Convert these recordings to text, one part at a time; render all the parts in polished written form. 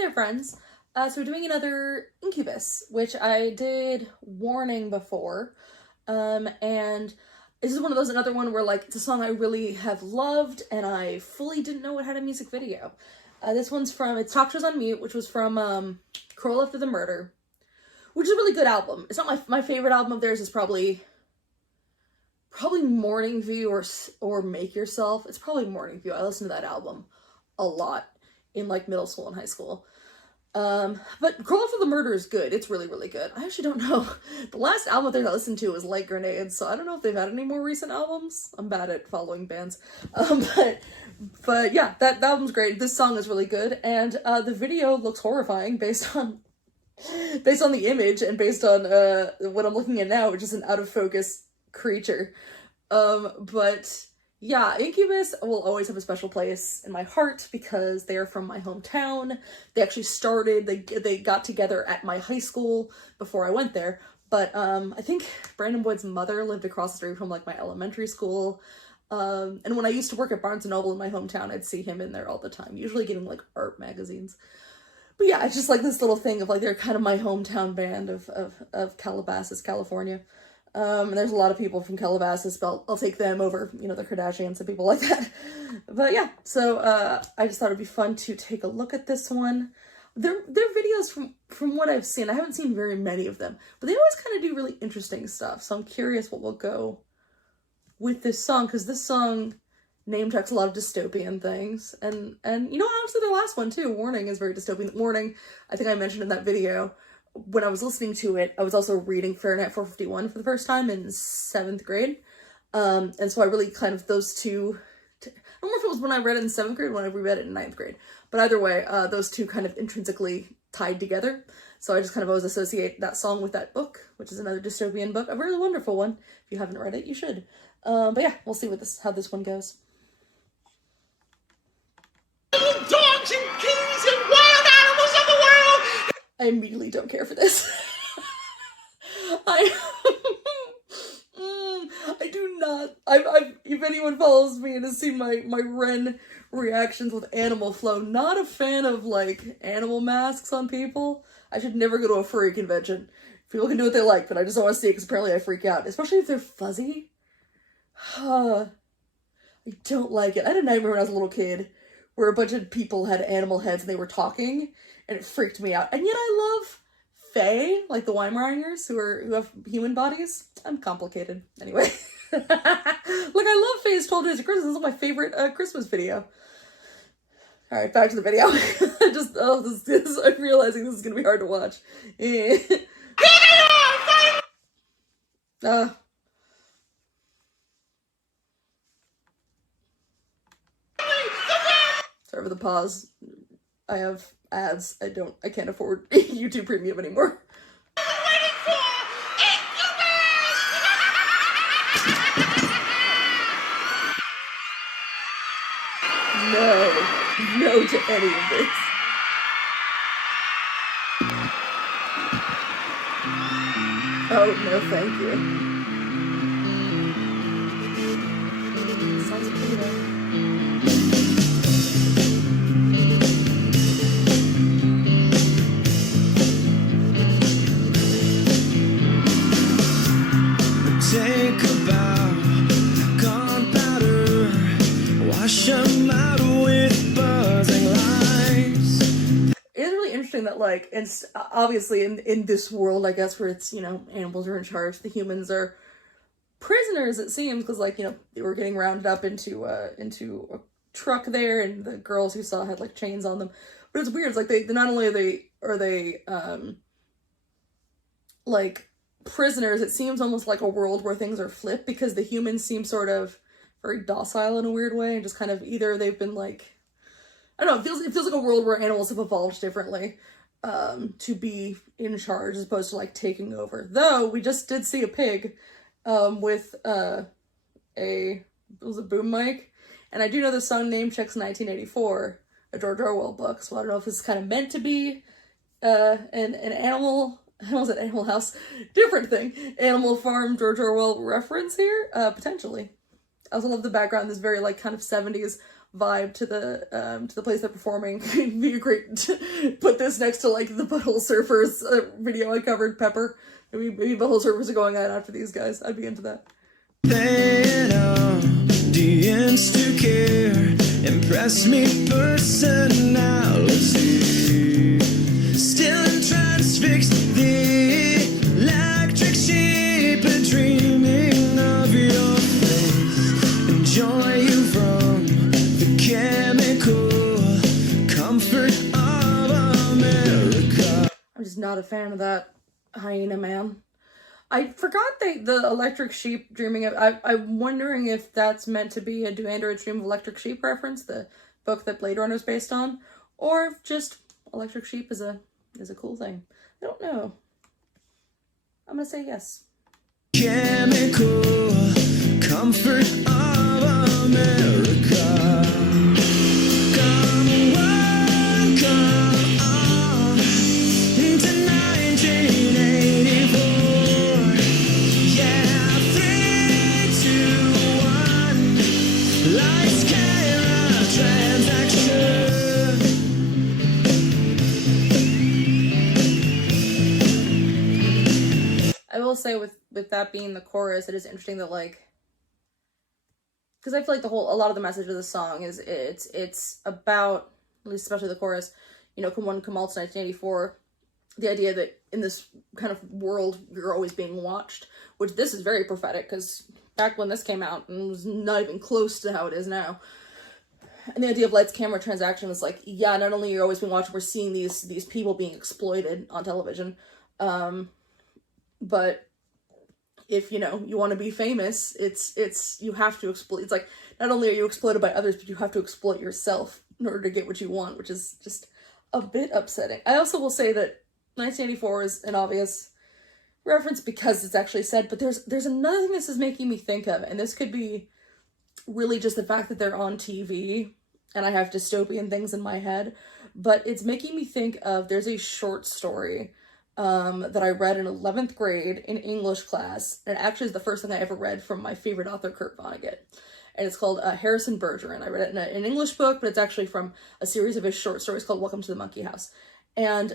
there, friends. So we're doing another Incubus, which I did Warning before. And this is another one where, like, it's a song I really have loved, and I fully didn't know it had a music video. This one's it's Talk Shows on Mute, which was from Crawl After the Murder, which is a really good album. It's not my favorite album of theirs. Is probably Morning View or Make Yourself. It's probably Morning View. I listened to that album a lot in like middle school and high school. But Crawl After the Murder is good. It's really, really good. I actually don't know. The last album that I listened to was Light Grenades, so I don't know if they've had any more recent albums. I'm bad at following bands. But yeah, that album's great. This song is really good, and the video looks horrifying based on the image and based on what I'm looking at now, which is an out of focus creature. But yeah, Incubus will always have a special place in my heart because they are from my hometown. They actually they got together at my high school before I went there. But I think Brandon Wood's mother lived across the street from like my elementary school. And when I used to work at Barnes & Noble in my hometown, I'd see him in there all the time, usually getting like art magazines. But yeah, it's just like this little thing of like, they're kind of my hometown band of Calabasas, California. And there's a lot of people from Calabasas, but I'll take them over, the Kardashians and people like that. But yeah, so I just thought it'd be fun to take a look at this one. Their videos, from what I've seen, I haven't seen very many of them, but they always kind of do really interesting stuff. So I'm curious what will go with this song, because this song name checks a lot of dystopian things. And honestly, their last one too, Warning, is very dystopian. Warning, I think I mentioned in that video, when I was listening to it, I was also reading Fahrenheit 451 for the first time in 7th grade. And so I really kind of those two, I don't know if it was when I read it in 7th grade or when I reread it in 9th grade. But either way, those two kind of intrinsically tied together. So I just kind of always associate that song with that book, which is another dystopian book. A really wonderful one. If you haven't read it, you should. But yeah, we'll see how this one goes. Dogs and kitties and wild animals of the world! I immediately don't care for this. I do not. If anyone follows me and has seen my Ren reactions with Animal Flow, not a fan of like animal masks on people. I should never go to a furry convention. People can do what they like, but I just don't want to see it because apparently I freak out, especially if they're fuzzy. I don't like it. I had a nightmare when I was a little kid where a bunch of people had animal heads and they were talking, and it freaked me out. And yet I love fae, like the Weimaraners, who have human bodies. I'm complicated. Anyway. Look, I love Fae's 12 Days of Christmas. This is my favorite Christmas video. Alright, back to the video. I'm realizing this is going to be hard to watch. Sorry for the pause. I have ads. I can't afford YouTube Premium anymore. No to any of this. Oh, no, thank you. Sounds pretty though. Think about gunpowder, wash them out with buzzing lights. It's really interesting that, like, it's obviously in this world, I guess, where it's, animals are in charge, the humans are prisoners, it seems, because, like, they were getting rounded up into a truck there, and the girls who saw had, like, chains on them. But it's weird, it's like, they not only are they like, prisoners, it seems almost like a world where things are flipped, because the humans seem sort of very docile in a weird way, and just kind of either they've been like, I don't know, it feels like a world where animals have evolved differently to be in charge as opposed to like taking over. Though we just did see a pig with a boom mic, and I do know the song name checks 1984, a George Orwell book, so I don't know if this is kind of meant to be an animal. I was at Animal House, different thing. Animal Farm, George Orwell reference here? Potentially. I also love the background, this very, like, kind of 70s vibe to the place they're performing. It'd be great to put this next to like the Butthole Surfers video I covered, Pepper. Maybe Butthole Surfers are going out after these guys. I'd be into that. Then the Instacare impress me personality. Still transfixed the electric sheep, dreaming of your face. Enjoy you from the chemical comfort of America. I'm just not a fan of that hyena man. I forgot the electric sheep dreaming of. I'm wondering if that's meant to be a Do Androids Dream of Electric Sheep reference, the book that Blade Runner is based on, or if just electric sheep is a cool thing. I don't know. I'm gonna say yes. Chemical comfort of America. Come on, come on to 1984. Yeah, 3, 2, 1. Lights, camera, transaction. I will say with that being the chorus, it is interesting that like, because I feel like a lot of the message of the song is it's about, at least especially the chorus, you know, come one, come all, it's 1984. The idea that in this kind of world you're always being watched, which this is very prophetic because back when this came out and was not even close to how it is now. And the idea of lights, camera, transaction is like, yeah, not only you're always being watched, we're seeing these people being exploited on television. But if, you know, you want to be famous, it's you have to exploit. It's like, not only are you exploited by others, but you have to exploit yourself in order to get what you want, which is just a bit upsetting. I also will say that 1984 is an obvious reference because it's actually said, but there's another thing this is making me think of, and this could be really just the fact that they're on TV and I have dystopian things in my head, but it's making me think of, there's a short story that I read in 11th grade in English class, and it actually is the first thing I ever read from my favorite author, Kurt Vonnegut. And it's called Harrison Bergeron. I read it in an English book, but it's actually from a series of his short stories called Welcome to the Monkey House. And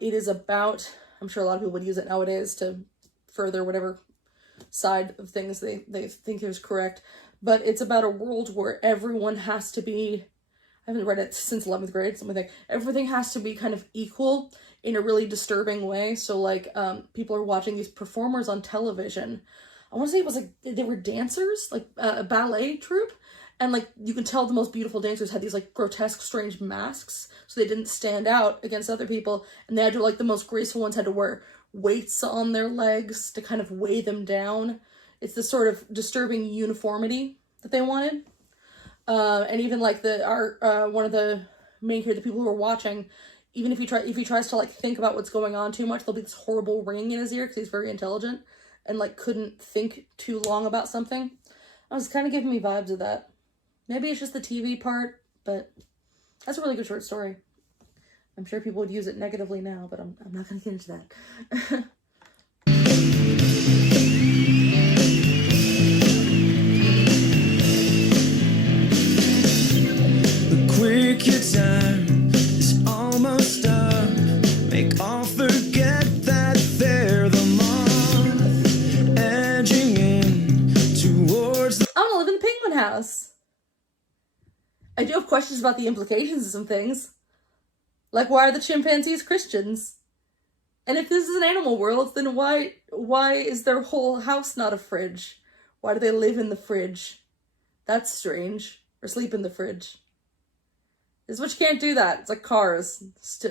it is about, I'm sure a lot of people would use it nowadays to further whatever side of things they think is correct, but it's about a world where everyone has to be, I haven't read it since 11th grade, something like everything has to be kind of equal in a really disturbing way. So like people are watching these performers on television. I want to say it was like they were dancers, like a ballet troupe, and like you can tell the most beautiful dancers had these like grotesque, strange masks, so they didn't stand out against other people, and they had to, like, the most graceful ones had to wear weights on their legs to kind of weigh them down. It's this sort of disturbing uniformity that they wanted. And even like one of the main characters, the people who are watching, even if he tries to like think about what's going on too much, there'll be this horrible ringing in his ear because he's very intelligent and like couldn't think too long about something. It was kind of giving me vibes of that. Maybe it's just the TV part, but that's a really good short story. I'm sure people would use it negatively now, but I'm not going to get into that. Quick, your time is almost up. Make all forget that they're the moth edging in towards the... I'm gonna live in the penguin house. I do have questions about the implications of some things. Like, why are the chimpanzees Christians? And if this is an animal world, then why is their whole house not a fridge? Why do they live in the fridge? That's strange. Or sleep in the fridge. This is what you can't do that. It's like Cars.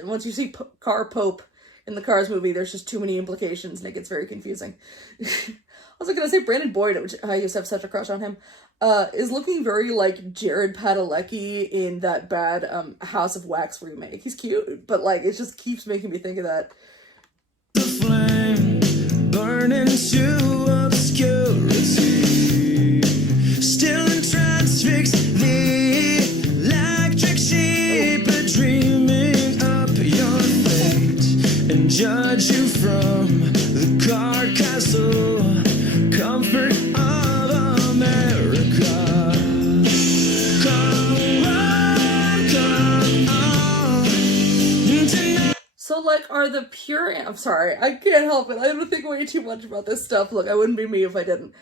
Once you see Car Pope in the Cars movie, there's just too many implications and it gets very confusing. I was going to say Brandon Boyd, which I used to have such a crush on him, is looking very like Jared Padalecki in that bad House of Wax remake. He's cute, but like it just keeps making me think of that. The flame burning to obscurity, still transfixed the electric sheep, dreaming up your fate and judge you from the card castle comfort of America. Come So, like, are the pure... I'm sorry, I can't help it. I don't think way too much about this stuff. Look, I wouldn't be me if I didn't.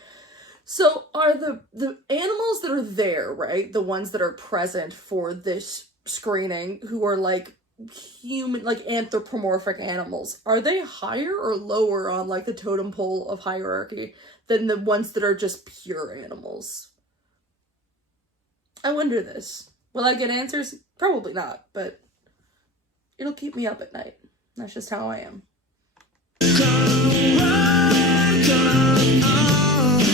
So, are the animals that are there, right? The ones that are present for this screening, who are, like, human, like, anthropomorphic animals, are they higher or lower on, like, the totem pole of hierarchy than the ones that are just pure animals? I wonder this. Will I get answers? Probably not, but it'll keep me up at night. That's just how I am. Come on, come on, to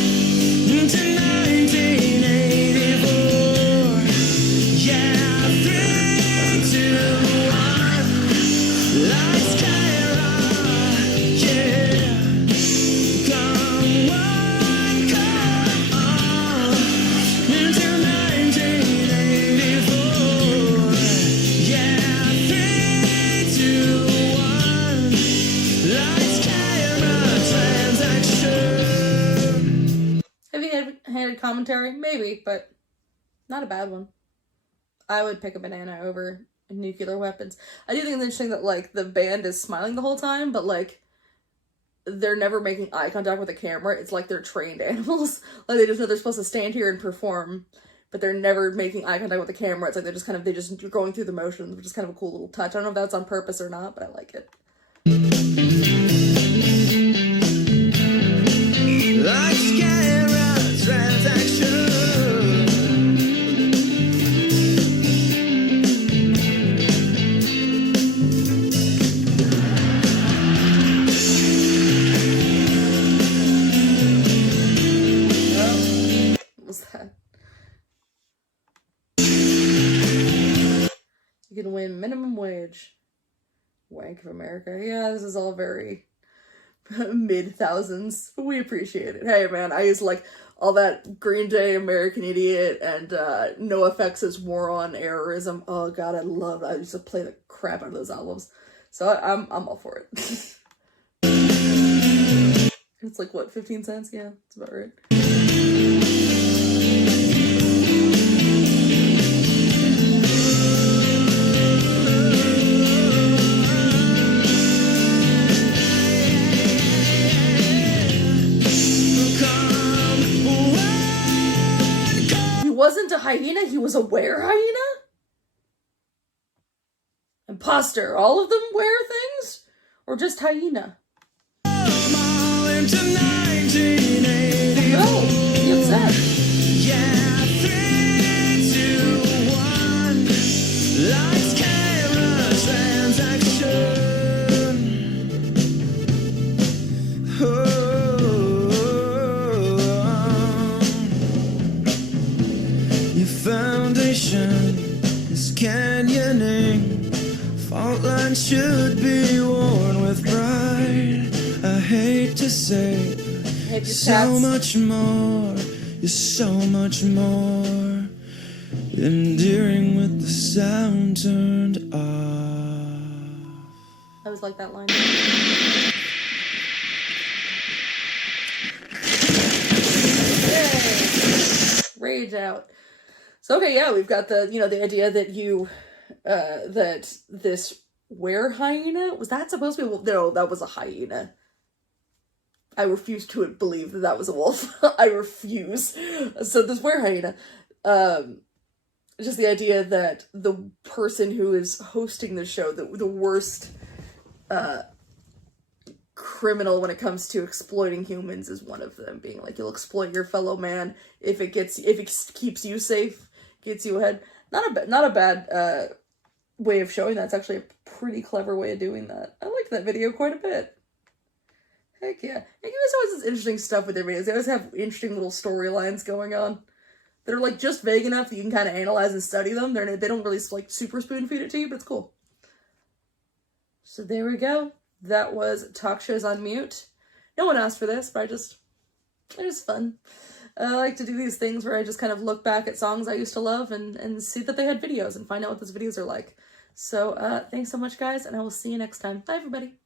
1984. Yeah, 3, 2, 1. Lights, camera, yeah. Come on, into 1984. Yeah, 3, 2, 1. Lights, camera, transaction. Heavy-handed commentary? Maybe, but not a bad one. I would pick a banana over nuclear weapons. I do think it's interesting that, like, the band is smiling the whole time, but, like, they're never making eye contact with the camera. It's like they're trained animals. Like, they just know they're supposed to stand here and perform, but they're never making eye contact with the camera. It's like they're just you're going through the motions, which is kind of a cool little touch. I don't know if that's on purpose or not, but I like it. Lights, camera, transaction. What was that? You can win minimum wage. Wank of America. Yeah, this is all very mid-thousands. We appreciate it. Hey, man, I used, like, all that Green Day, American Idiot, and NoFX's War on Errorism. Oh, God, I love that. I used to play the crap out of those albums. So I'm all for it. It's like, what, 15 cents? Yeah, that's about right. He wasn't a hyena, he was a were-hyena? Imposter. All of them wear things? Or just hyena? Come on into 1980. No, he upset. Yeah, 3, 2, 1. Lights, camera, transaction. Your foundation is canyoning. Fault lines should be worn with pride. I hate to say, so much more. You're so much more. Endearing with the sound turned off. I always like that line. Yay! Rage out. So, okay, yeah, we've got the, the idea that that this were-hyena, was that supposed to be a wolf? No, that was a hyena. I refuse to believe that was a wolf. I refuse. So this were-hyena, just the idea that the person who is hosting the show, the worst criminal when it comes to exploiting humans, is one of them, being like, you'll exploit your fellow man if it keeps you safe, gets you ahead. Not a bad way of showing that. It's actually a pretty clever way of doing that. I like that video quite a bit. Heck yeah. Incubus always has interesting stuff with their videos. They always have interesting little storylines going on that are, like, just vague enough that you can kind of analyze and study them. They don't really, like, super spoon feed it to you, but it's cool. So there we go. That was Talk Shows on Mute. No one asked for this, but it's just fun. I like to do these things where I just kind of look back at songs I used to love and see that they had videos and find out what those videos are like. So thanks so much, guys, and I will see you next time. Bye, everybody.